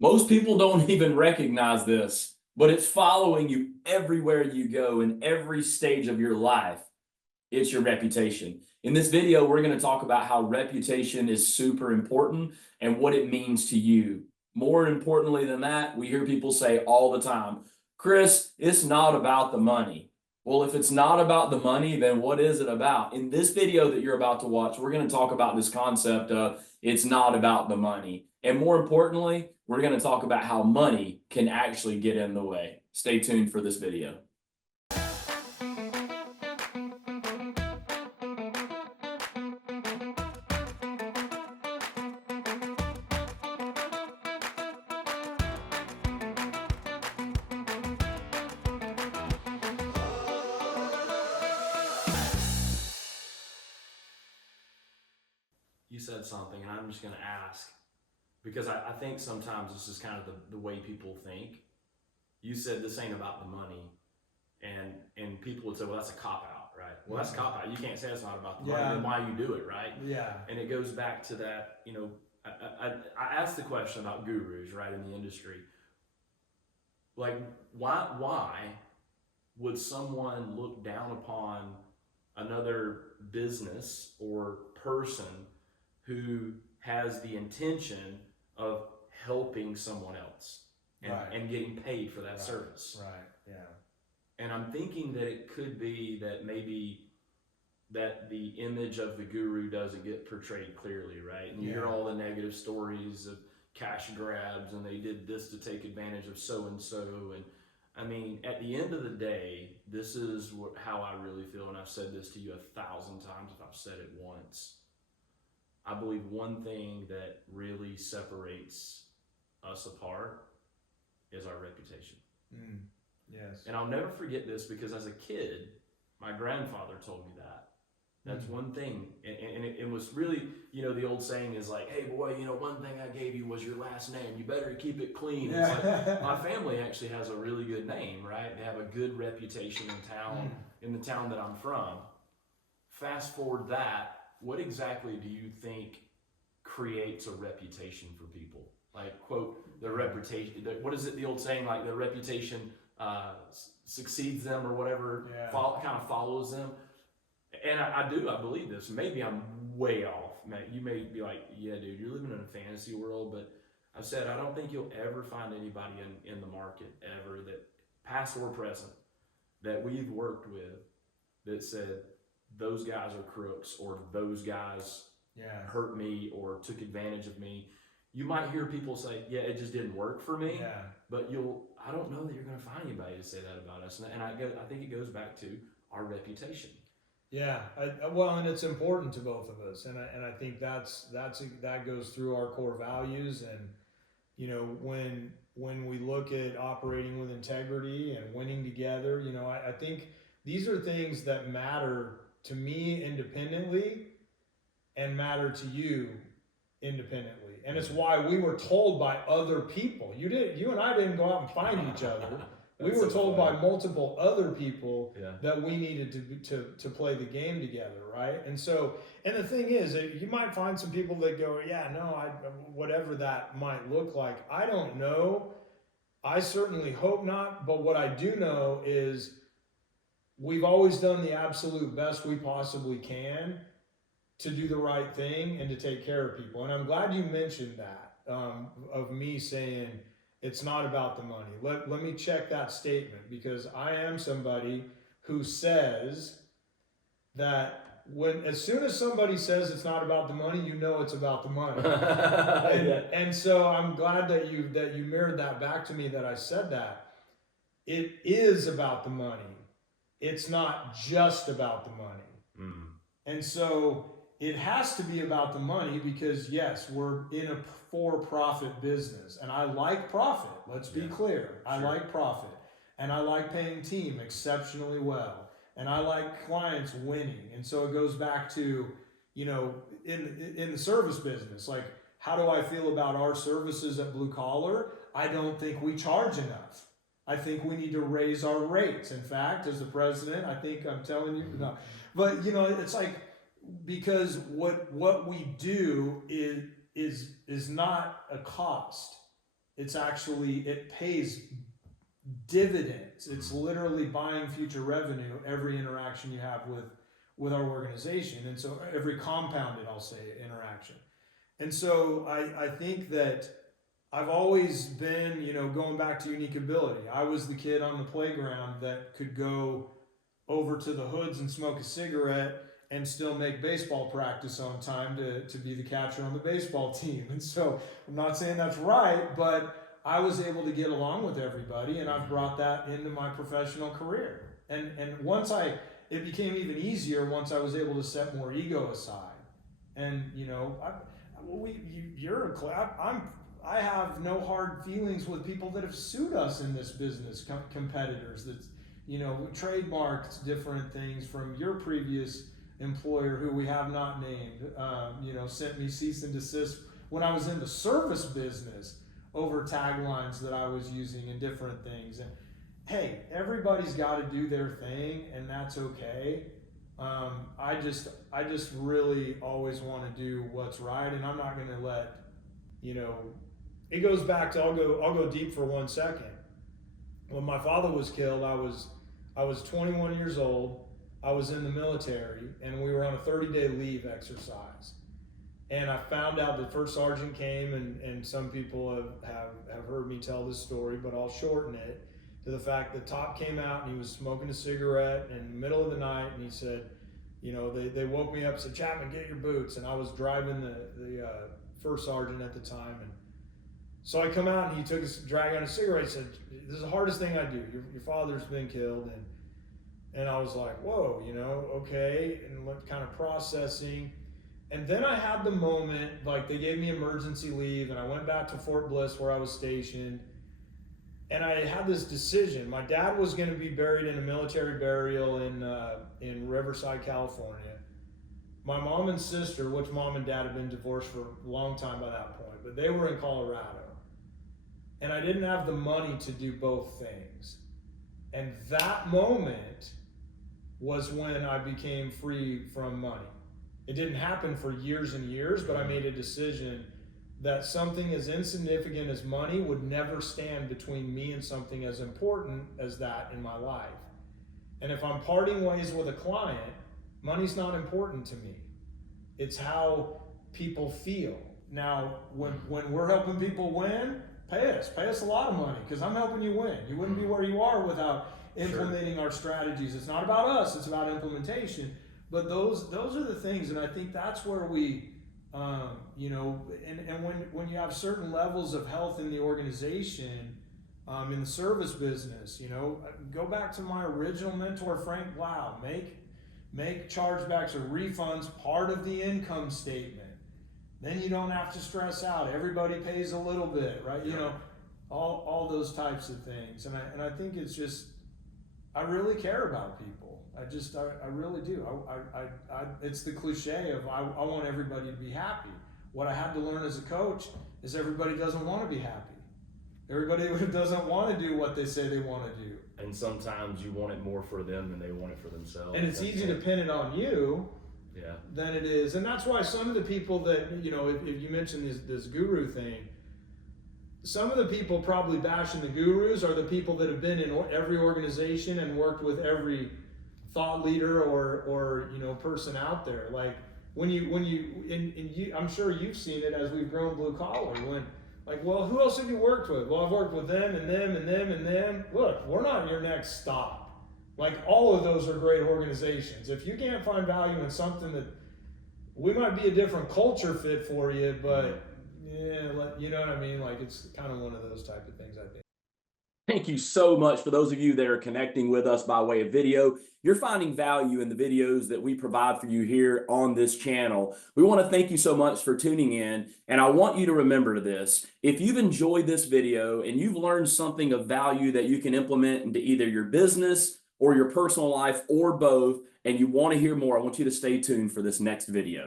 Most people don't even recognize this, but it's following you everywhere you go in every stage of your life. It's your reputation. In this video, we're going to talk about how reputation is super important and what it means to you. More importantly than that, we hear people say all the time, Chris, it's not about the money. Well, if it's not about the money, then what is it about? In this video that you're about to watch, we're going to talk about this concept of it's not about the money. And more importantly, we're going to talk about how money can actually get in the way. Stay tuned for this video. You said something, and I'm just going to ask because I think sometimes this is kind of the way people think. You said this ain't about the money, and people would say, well, that's a cop out, right? Well, that's a cop out. You can't say it's not about the money, then why you do it, right? Yeah. And it goes back to that, I asked the question about gurus, right, in the industry. Like, why would someone look down upon another business or person who has the intention of helping someone else and getting paid for that service? Right, yeah. And I'm thinking that it could be that maybe that the image of the guru doesn't get portrayed clearly, right? And you hear all the negative stories of cash grabs and they did this to take advantage of so-and-so. And I mean, at the end of the day, this is how I really feel. And I've said this to you 1,000 times if I've said it once. I believe one thing that really separates us apart is our reputation. Yes. And I'll never forget this because as a kid, my grandfather told me that. That's one thing. And it was really, the old saying is like, hey boy, one thing I gave you was your last name. You better keep it clean. It's like, my family actually has a really good name, right? They have a good reputation in town, in the town that I'm from. Fast forward that, what exactly do you think creates a reputation for people? Like, quote, the reputation, what is it, the old saying, like the reputation succeeds them or whatever, kind of follows them. And I believe this. Maybe I'm way off. You may be like, yeah, dude, you're living in a fantasy world, but I've said I don't think you'll ever find anybody in the market ever, that past or present, that we've worked with that said those guys are crooks or those guys hurt me or took advantage of me. You might hear people say, yeah, it just didn't work for me, but I don't know that you're going to find anybody to say that about us. And I think it goes back to our reputation. Yeah, and it's important to both of us, and I think that goes through our core values, and when we look at operating with integrity and winning together, I think these are things that matter to me independently and matter to you independently, and it's why we were told by other people. You and I didn't go out and find each other. We were told by multiple other people that we needed to play the game together, right? And the thing is, you might find some people that go, whatever that might look like. I don't know. I certainly hope not. But what I do know is we've always done the absolute best we possibly can to do the right thing and to take care of people. And I'm glad you mentioned that, of me saying, it's not about the money. Let me check that statement, because I am somebody who says that as soon as somebody says it's not about the money, it's about the money. and so I'm glad that you mirrored that back to me, that I said that. It is about the money. It's not just about the money. And so it has to be about the money, because yes, we're in a for-profit business, and I like profit. Let's be clear. I like profit, and I like paying team exceptionally well, and I like clients winning. And so it goes back to, in the service business, like, how do I feel about our services at Blue Collar? I don't think we charge enough. I think we need to raise our rates. In fact, as the president, I think I'm telling you, no. But it's like, because what we do is not a cost. it's actually, it pays dividends. It's literally buying future revenue every interaction you have with our organization. And so every compounded, I'll say, interaction. And so I think that I've always been, you know, going back to unique ability. I was the kid on the playground that could go over to the hoods and smoke a cigarette and still make baseball practice on time to be the catcher on the baseball team. And so I'm not saying that's right, but I was able to get along with everybody, and I've brought that into my professional career. And once it became even easier once I was able to set more ego aside. And, you know, I have no hard feelings with people that have sued us in this business, competitors that, you know, trademarked different things from your previous employer who we have not named, you know, sent me cease and desist when I was in the service business over taglines that I was using and different things. And hey, everybody's got to do their thing, and that's okay. I just really always want to do what's right, and I'm not going to let, you know, it goes back to, I'll go deep for 1 second. When my father was killed, I was 21 years old. I was in the military, and we were on a 30-day leave exercise. And I found out that First Sergeant came, and some people have heard me tell this story, but I'll shorten it to the fact that Top came out and he was smoking a cigarette in the middle of the night, and he said, you know, they woke me up and said, Chapman, get your boots. And I was driving the First Sergeant at the time. And so I come out, and he took a drag on a cigarette. He said, this is the hardest thing I do. Your father's been killed. And I was like, whoa, you know, okay. And kind of processing. And then I had the moment, like they gave me emergency leave, and I went back to Fort Bliss where I was stationed. And I had this decision. My dad was going to be buried in a military burial in Riverside, California. My mom and sister, which mom and dad had been divorced for a long time by that point, but they were in Colorado. And I didn't have the money to do both things. And that moment was when I became free from money. It didn't happen for years and years, but I made a decision that something as insignificant as money would never stand between me and something as important as that in my life. And if I'm parting ways with a client, money's not important to me. It's how people feel. Now, when we're helping people win, pay us a lot of money, because I'm helping you win. You wouldn't be where you are without implementing our strategies. It's not about us, it's about implementation. But those are the things, and I think that's where we, you know, and when you have certain levels of health in the organization, in the service business, you know, go back to my original mentor, Frank Blau, make chargebacks or refunds part of the income statement. Then you don't have to stress out. Everybody pays a little bit, right? You know, all those types of things. And I think it's just, I really care about people. I really do. It's the cliche of I want everybody to be happy. What I had to learn as a coach is everybody doesn't want to be happy. Everybody doesn't want to do what they say they want to do. And sometimes you want it more for them than they want it for themselves. And it's easy to pin it on you. Yeah. Than it is. And that's why some of the people that, you know, if you mentioned this guru thing, some of the people probably bashing the gurus are the people that have been in every organization and worked with every thought leader or you know, person out there. Like when you I'm sure you've seen it as we've grown blue collar, when like, well, who else have you worked with? Well, I've worked with them and them and them and them. Look, we're not your next stop. Like, all of those are great organizations. If you can't find value in something that, we might be a different culture fit for you, but yeah, you know what I mean? Like, it's kind of one of those type of things, I think. Thank you so much for those of you that are connecting with us by way of video. You're finding value in the videos that we provide for you here on this channel. We want to thank you so much for tuning in. And I want you to remember this. If you've enjoyed this video and you've learned something of value that you can implement into either your business or your personal life or both, and you want to hear more, I want you to stay tuned for this next video.